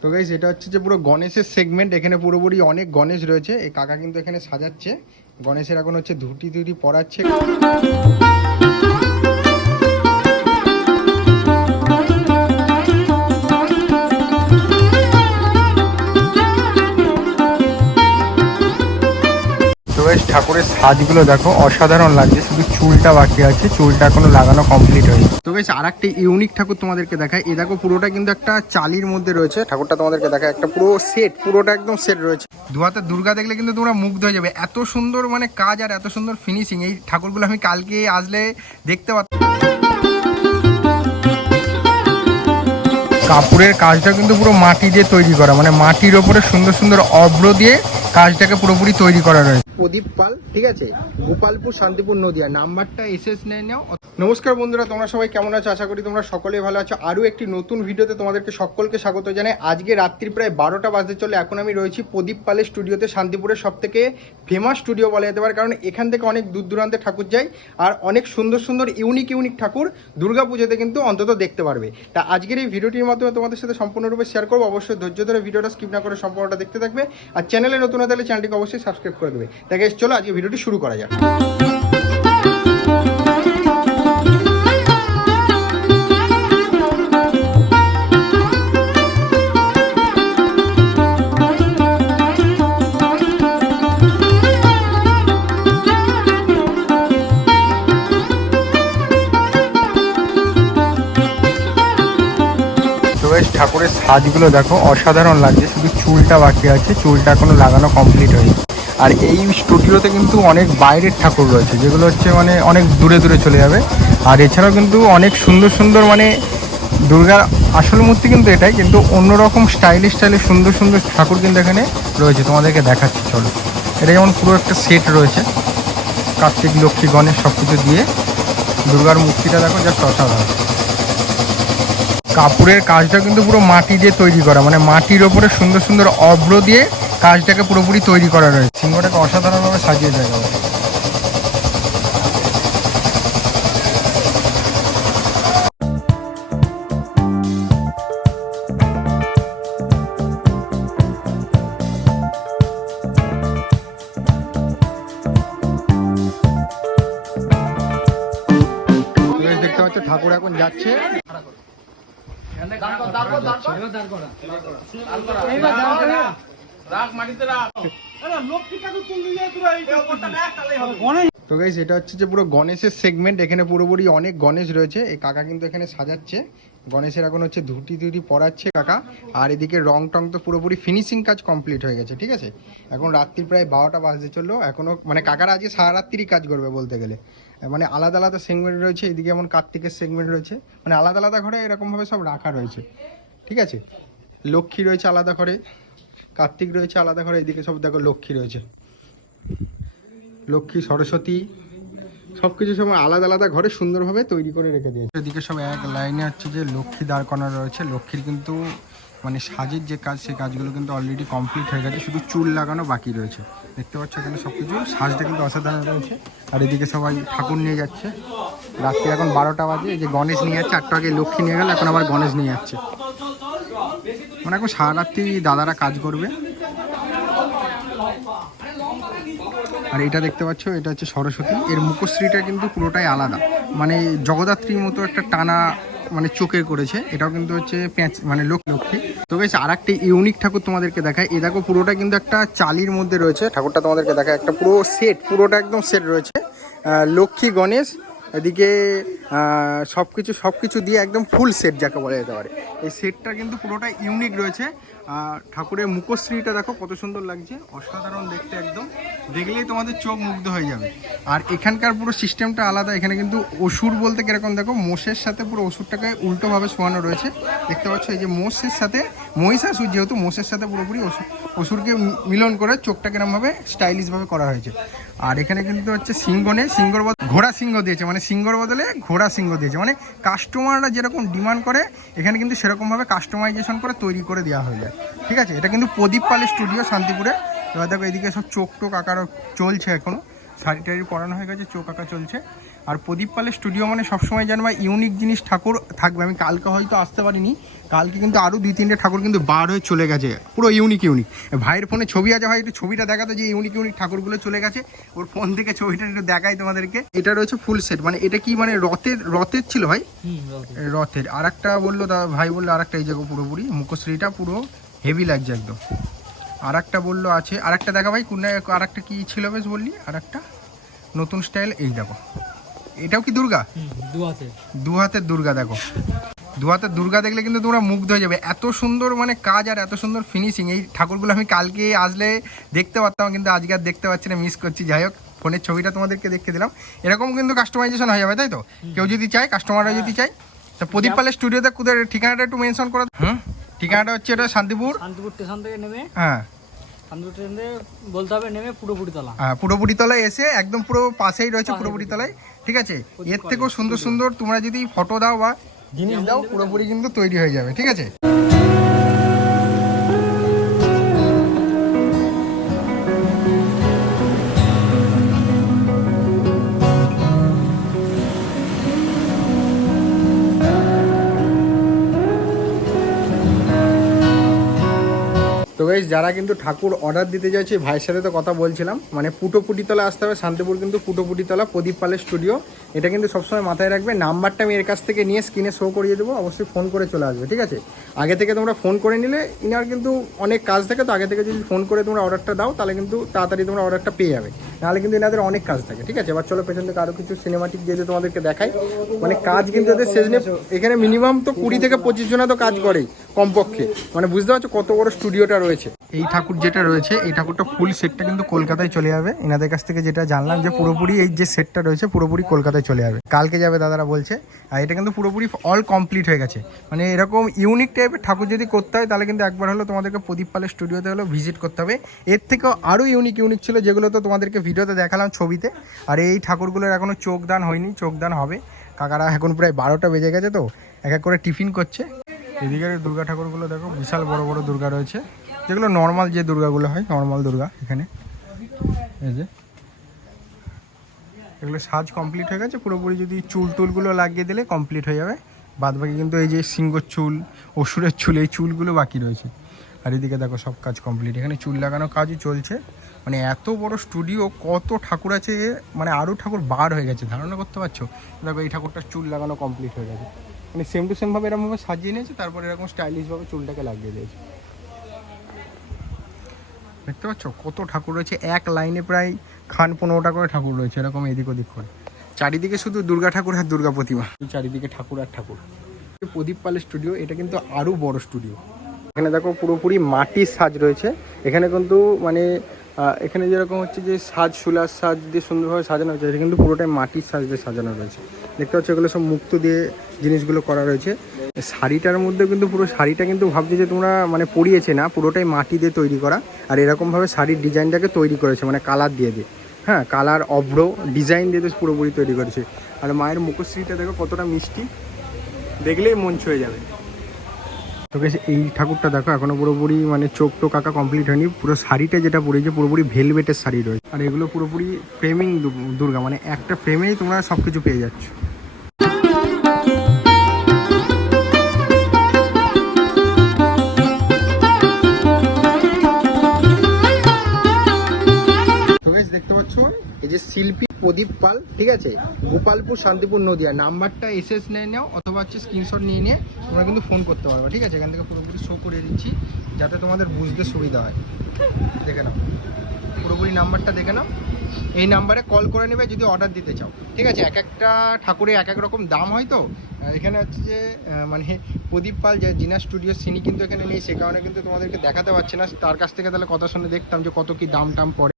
তো গাইস এটা হচ্ছে যে পুরো গণেশের সেগমেন্ট এখানে পুরোপুরি অনেক গণেশ রয়েছে। এই কাকা কিন্তু এখানে সাজাচ্ছে। গণেশের এখন হচ্ছে ধুটি ধুটি পড়াচ্ছে তো ঠাকুরের সাজগুলো দেখো অসাধারণ লাগছে শুধু চুলটা বাকি আছে চুলটা এখনও লাগানো কমপ্লিট হয়নি। তো বেশ আর একটা ইউনিক ঠাকুর তোমাদেরকে দেখায় এ দেখো পুরোটা কিন্তু একটা চালির মধ্যে রয়েছে। ঠাকুরটা তোমাদেরকে দেখায় একটা পুরো সেট পুরোটা একদম সেট রয়েছে। দু হাতে দুর্গা দেখলে কিন্তু তোমরা মুগ্ধ হয়ে যাবে। এত সুন্দর মানে কাজ আর এত সুন্দর ফিনিশিং এই ঠাকুরগুলো আমি কালকে আসলে দেখতে পাচ্ছি কাপড়ের কাজটা কিন্তু পুরো মাটি দিয়ে তৈরি করা মানে মাটির ওপরে সুন্দর সুন্দর অব্র দিয়ে কাজটাকে পুরোপুরি তৈরি করা রয়েছে। প্রদীপ পাল, ঠিক আছে? গোপালপুর শান্তিপুর নদিয়া। নাম্বারটা এসএস নেয়, নাও। নমস্কার বন্ধুরা, তোমরা সবাই কেমন আছো? আশা করি তোমরা সকলেই ভালো আছো। আরও একটি নতুন ভিডিওতে তোমাদেরকে সকলকে স্বাগত জানাই। আজকে রাত্রি প্রায় বারোটা বাজতে চলে। এখন আমি রয়েছি প্রদীপ পালের স্টুডিওতে, শান্তিপুরের সব থেকে ফেমাস স্টুডিও বলা যেতে পারে, কারণ এখান থেকে অনেক দূর দূরান্তে ঠাকুর যায় আর অনেক সুন্দর সুন্দর ইউনিক ইউনিক ঠাকুর দুর্গাপুজোতে কিন্তু অন্তত দেখতে পারবে। তা আজকের এই ভিডিওটির মাধ্যমে তোমাদের সাথে সম্পূর্ণরূপে শেয়ার করব। অবশ্যই ধৈর্য ধরে ভিডিওটা স্কিপ না করে সম্পূর্ণটা দেখতে থাকবে। আর চ্যানেলে নতুন হলে চ্যানেলটিকে অবশ্যই সাবস্ক্রাইব করে দেবে। তাই চলো আজকে ভিডিওটি শুরু করা যাক। ঠাকুরের সাজগুলো দেখো অসাধারণ লাগছে, শুধু চুলটা বাকি আছে, চুলটা এখনও লাগানো কমপ্লিট হয়নি। আর এই স্টুডিওতে কিন্তু অনেক বাইরের ঠাকুর রয়েছে, যেগুলো হচ্ছে মানে অনেক দূরে দূরে চলে যাবে। আর এছাড়াও কিন্তু অনেক সুন্দর সুন্দর মানে দুর্গার আসল মূর্তি কিন্তু এটাই, কিন্তু অন্যরকম স্টাইলিশ স্টাইলে সুন্দর সুন্দর ঠাকুর কিন্তু এখানে রয়েছে। তোমাদেরকে দেখাচ্ছি, চলো। এটা যেমন পুরো একটা সেট রয়েছে, কার্তিক, লক্ষ্মী, গণেশ সব কিছু দিয়ে। দুর্গার মূর্তিটা দেখো জাস্ট অসাধারণ কাপড়ের কাজটা কিন্তু পুরো মাটি দিয়ে তৈরি করা মানে মাটির ওপরে সুন্দর সুন্দর অব্র দিয়ে কাজটাকে পুরোপুরি তৈরি করা রয়েছে। সিংহটাকে অসাধারণভাবে সাজিয়ে পাচ্ছ, ঠাকুর এখন যাচ্ছে। তো গাইস এটা হচ্ছে যে পুরো গণেশের সেগমেন্ট এখানে পুরোপুরি অনেক গণেশ রয়েছে। এই কাকা কিন্তু এখানে সাজাচ্ছে। গণেশের এখন হচ্ছে ধুটি টুটি পড়াচ্ছে কাকা। আর এদিকে রং টং তো পুরোপুরি ফিনিশিং কাজ কমপ্লিট হয়ে গেছে ঠিক আছে? এখন রাত্রি প্রায় বারোটা বাজতে চলল। এখনও মানে কাকারা আজকে সারা রাত্রি কাজ করবে বলতে গেলে। মানে আলাদা আলাদা সেগমেন্ট রয়েছে, এদিকে যেমন কার্তিকের সেগমেন্ট রয়েছে মানে আলাদা আলাদা ঘরে এরকমভাবে সব রাখা রয়েছে। ঠিক আছে? লক্ষ্মী রয়েছে আলাদা ঘরে, কার্তিক রয়েছে আলাদা ঘরে, এদিকে সব দেখো লক্ষ্মী রয়েছে। লক্ষ্মী, সরস্বতী সব কিছু সব আলাদা আলাদা ঘরে সুন্দরভাবে তৈরি করে রেখে দিয়েছে। এদিকে সব এক লাইনে হচ্ছে যে লক্ষ্মী দাঁড় করানো রয়েছে। লক্ষ্মীর কিন্তু মানে সাজের যে কাজ, সেই কাজগুলো কিন্তু অলরেডি কমপ্লিট হয়ে গেছে। শুধু চুল লাগানো বাকি রয়েছে। দেখতে পাচ্ছ এখানে সব কিছু সাজটা কিন্তু অসাধারণ রয়েছে। আর এদিকে সবাই ঠাকুর নিয়ে যাচ্ছে। রাত্রি এখন বারোটা বাজে। যে গণেশ নিয়ে যাচ্ছে একটু আগে লক্ষ্মী নিয়ে গেল, এখন আবার গণেশ নিয়ে যাচ্ছে। মানে এখন সারা রাত্রি দাদারা কাজ করবে। আর এটা দেখতে পাচ্ছ, এটা হচ্ছে সরস্বতী। এর মুখশ্রীটা কিন্তু পুরোটাই আলাদা। মানে জগদ্ধাত্রীর মতো একটা টানা মানে চোখের করেছে। এটাও কিন্তু হচ্ছে প্যাঁচ মানে লোক লক্ষ্মী। তো বেশ আর একটা ইউনিক ঠাকুর তোমাদেরকে দেখায় এ দেখো, পুরোটা কিন্তু একটা চালির মধ্যে রয়েছে। ঠাকুরটা তোমাদেরকে দেখায় একটা পুরো সেট পুরোটা একদম সেট রয়েছে। লক্ষ্মী গণেশ এদিকে সব কিছু সব কিছু দিয়ে একদম ফুল সেট যাকে বলা যেতে পারে। এই সেটটা কিন্তু পুরোটা ইউনিক রয়েছে। ঠাকুরের মুখশ্রীটা দেখো কত সুন্দর লাগছে। অসাধারণ দেখতে একদম। দেখলেই তোমাদের চোখ মুগ্ধ হয়ে যাবে। আর এখানকার পুরো সিস্টেমটা আলাদা। এখানে কিন্তু অসুর বলতে কীরকম দেখো, মোষের সাথে পুরো অসুরটাকে উল্টোভাবে শোয়ানো রয়েছে। দেখতে পাচ্ছ, এই যে মোষের সাথে মহিষাসুর যেহেতু মোষের সাথে পুরোপুরি অসুর অসুরকে মিলন করে চোখটা কিরমভাবে স্টাইলিশভাবে করা হয়েছে। আর এখানে কিন্তু হচ্ছে সিংহ নেই সিংহর ঘোড়া সিংহ দিয়েছে মানে সিংহর বদলে ঘোড়া সিংহ দিয়েছে। মানে কাস্টমাররা যেরকম ডিমান্ড করে, এখানে কিন্তু সেরকমভাবে কাস্টমাইজেশন করে তৈরি করে দেওয়া হয়ে যায়। ঠিক আছে? এটা কিন্তু প্রদীপ পালের স্টুডিও শান্তিপুরে। দেখো এদিকে সব চোখ টোক আঁকারও চলছে এখনও শাড়ি টাড়ি পরানো হয়ে গেছে, চোখ আঁকা চলছে। আর প্রদীপ পালের স্টুডিও মানে সবসময় যেন বা ইউনিক জিনিস ঠাকুর থাকবে। আমি কালকে হয়তো আসতে পারিনি কালকে কিন্তু আরও দুই তিনটে ঠাকুর কিন্তু বার হয়ে চলে গেছে। পুরো ইউনিক ইউনিক ভাইয়ের ফোনে ছবি আছে ভাই একটু ছবিটা দেখাতো যে ইউনিক ইউনিক ঠাকুরগুলো চলে গেছে। ওর ফোন থেকে ছবিটা একটু দেখাই তোমাদেরকে। এটা রয়েছে ফুল সেট মানে এটা কি মানে রথের রথের ছিল ভাই? রথের। আর একটা বলল ভাই বলল আর একটা এই জায়গা পুরোপুরি। মুখশ্রীটা পুরো হেভি লাগছে একদম। আর একটা বলল আছে আর একটা দেখা ভাই কোন আর একটা কী ছিল বেশ বললি? আর একটা নতুন স্টাইল এই দেখো। এটাও কি দুর্গা? দু হাতের দুর্গা দেখো। দু হাতের দুর্গা দেখলে কিন্তু তোমরা মুগ্ধ হয়ে যাবে। এত সুন্দর মানে কাজ আর এত সুন্দর ফিনিশিং এই ঠাকুরগুলো আমি কালকে আসলে দেখতে পারতাম কিন্তু আজকে আর দেখতে পাচ্ছি না মিস করছি। যাই হোক ফোনের ছবিটা তোমাদেরকে দেখে দিলাম। এরকম কিন্তু কাস্টমাইজেশন হয়ে যাবে তাই তো? কেউ যদি চায় কাস্টমাররা যদি চায়। তা প্রদীপ পালের স্টুডিওতে কোথায় ঠিকানাটা একটু মেনশন করে হুম? ঠিকানাটা হচ্ছে এটা শান্তিপুর। শান্তিপুর স্টেশন থেকে নেমে হ্যাঁ। বলতে হবে নেমে পুরোপুরি তলা। হ্যাঁ পুরোপুরি তলায় এসে একদম পুরো পাশেই রয়েছে পুরোপুরি তলায়। ঠিক আছে? এর থেকেও সুন্দর সুন্দর তোমরা যদি ফটো দাও বা জিনিস দাও পুরোপুরি কিন্তু তৈরি হয়ে যাবে। ঠিক আছে? বেশ, যারা কিন্তু ঠাকুর অর্ডার দিতে যাচ্ছে, ভাইয়ের সাথে তো কথা বলছিলাম। মানে পুটোপুটিতলা আসতে হবে, শান্তিপুর কিন্তু পুটোপুটিতলা প্রদীপ পালের স্টুডিও এটা কিন্তু সবসময় মাথায় রাখবে। নাম্বারটা আমি এর কাছ থেকে নিয়ে স্ক্রিনে শো করিয়ে দেবো, অবশ্যই ফোন করে চলে আসবে, ঠিক আছে? আগে থেকে তোমরা ফোন করে নিলে ইনার কিন্তু অনেক কাজ থাকে, তো আগে থেকে যদি ফোন করে তোমরা অর্ডারটা দাও, তাহলে কিন্তু তাড়াতাড়ি তোমরা অর্ডারটা পেয়ে যাবে। নাহলে কিন্তু এনাদের অনেক কাজ থাকে, ঠিক আছে? এবার চলো পেছন থেকে আরও কিছু সিনেমাটিক দিয়ে তোমাদেরকে দেখাই। মানে কাজ কিন্তু এদের শেষ নেই। এখানে মিনিমাম তো কুড়ি থেকে পঁচিশ জনা তো কাজ করেই, কমপক্ষে। মানে বুঝতে পারছ কত বড় স্টুডিওটা রয়েছে? এই ঠাকুর যেটা রয়েছে, এই ঠাকুরটা ফুল সেটটা কিন্তু কলকাতায় চলে যাবে। এনাদের কাছ থেকে যেটা জানলাম যে পুরোপুরি এই যে সেটটা রয়েছে, পুরোপুরি কলকাতায় চলে যাবে কালকে যাবে দাদারা বলছে, আর এটা কিন্তু পুরোপুরি অল কমপ্লিট হয়ে গেছে। মানে এরকম ইউনিক টাইপের ঠাকুর যদি করতে হয়, তাহলে কিন্তু একবার হলো তোমাদেরকে প্রদীপ পালের স্টুডিওতে হলো ভিজিট করতে হবে। এর থেকেও আরও ইউনিক ইউনিক ছিল যেগুলো তো তোমাদেরকে ভিডিওতে দেখালাম ছবিতে। আর এই ঠাকুরগুলোর এখনও চোখ দান হয়নি চোখ দান হবে। কাকারা এখন প্রায় বারোটা বেজে গেছে তো, এক এক করে টিফিন করছে। এদিকের দুর্গা ঠাকুরগুলো দেখো, বিশাল বড় বড় দুর্গা রয়েছে। যেগুলো নর্মাল যে দুর্গাগুলো হয় নর্মাল দুর্গা এখানে। এই যে। এগুলো সাজ কমপ্লিট হয়ে গেছে, পুরোপুরি যদি চুল টুলগুলো লাগিয়ে দিলে কমপ্লিট হয়ে যাবে। বাদ বাকি কিন্তু এই যে সিংহর চুল, অসুরের চুল, এই চুলগুলো বাকি রয়েছে। আর এদিকে দেখো সব কাজ কমপ্লিট এখানে চুল লাগানো কাজও চলছে। মানে এত বড় স্টুডিও কত ঠাকুর আছে মানে আরও ঠাকুর বার হয়ে গেছে। ধারণা করতে পারছ? দেখো এই ঠাকুরটার চুল লাগানো কমপ্লিট হয়ে গেছে। মানে সেম টু সেমভাবে এরকমভাবে সাজিয়ে নিয়েছে, তারপরে এরকম স্টাইলিশভাবে চুলটাকে লাগিয়ে দিয়েছে। দেখতে পাচ্ছ? কত ঠাকুর রয়েছে। এক লাইনে প্রায় খান পনেরোটা করে ঠাকুর রয়েছে এরকম এদিক ওদিক করে। চারিদিকে শুধু দুর্গা ঠাকুর আর দুর্গা প্রতিমা। চারিদিকে ঠাকুর আর ঠাকুর। প্রদীপ পালের স্টুডিও এটা কিন্তু আরও বড় স্টুডিও এখানে দেখো পুরোপুরি মাটির সাজ রয়েছে। এখানে কিন্তু মানে এখানে যেরকম হচ্ছে যে সাজ সুলার সাজ দিয়ে সুন্দরভাবে সাজানো হয়েছে এটা কিন্তু পুরোটাই মাটির সাজ দিয়ে সাজানো রয়েছে। দেখতে পাচ্ছ এগুলো সব মুক্ত দিয়ে জিনিসগুলো করা রয়েছে। শাড়িটার মধ্যে কিন্তু পুরো শাড়িটা কিন্তু ভাবছি যে তোমরা মানে পরিয়েছে না পুরোটাই মাটি দিয়ে তৈরি করা। আর এরকমভাবে শাড়ির ডিজাইনটাকে তৈরি করেছে মানে কালার দিয়ে দিয়ে। হ্যাঁ কালার অভ্র ডিজাইন দিয়ে পুরোপুরি তৈরি করেছে। আর মায়ের মুখশ্রীটা দেখো কতটা মিষ্টি। দেখলেই মন ছুঁয়ে যাবে। তো গেছে এই ঠাকুরটা দেখো, এখনও পুরোপুরি মানে চোখ টোক আঁকা কমপ্লিট হয়নি। পুরো শাড়িটা যেটা পরেছে, পুরোপুরি ভেলভেটের শাড়ি রয়েছে। আর এগুলো পুরোপুরি ফ্রেমিং দুর্গা মানে একটা ফ্রেমেই তোমরা সব কিছু পেয়ে যাচ্ছ। শিল্পী প্রদীপ পাল, ঠিক আছে? গোপালপুর শান্তিপুর নদিয়া। নাম্বারটা এসএস নিয়ে নাও অথবা হচ্ছে স্ক্রিনশট নিয়ে নিয়ে তোমরা কিন্তু ফোন করতে পারবে, ঠিক আছে? এখান থেকে পুরোপুরি শো করে দিচ্ছি, যাতে তোমাদের বুঝতে সুবিধা হয়। দেখে নাও। পুরোপুরি নাম্বারটা দেখে নাও। এই নাম্বারে কল করে নেবে যদি অর্ডার দিতে চাও, ঠিক আছে? এক একটা ঠাকুরে এক এক রকম দাম হয় তো? এখানে হচ্ছে যে মানে প্রদীপ পাল, যে জিনা স্টুডিও সিনি কিন্তু এখানে নেই, সে কারণে কিন্তু তোমাদেরকে দেখাতে পারছে না। তার কাছ থেকে তাহলে কথা শুনে দেখতাম যে কত কি দাম টাম পড়ে।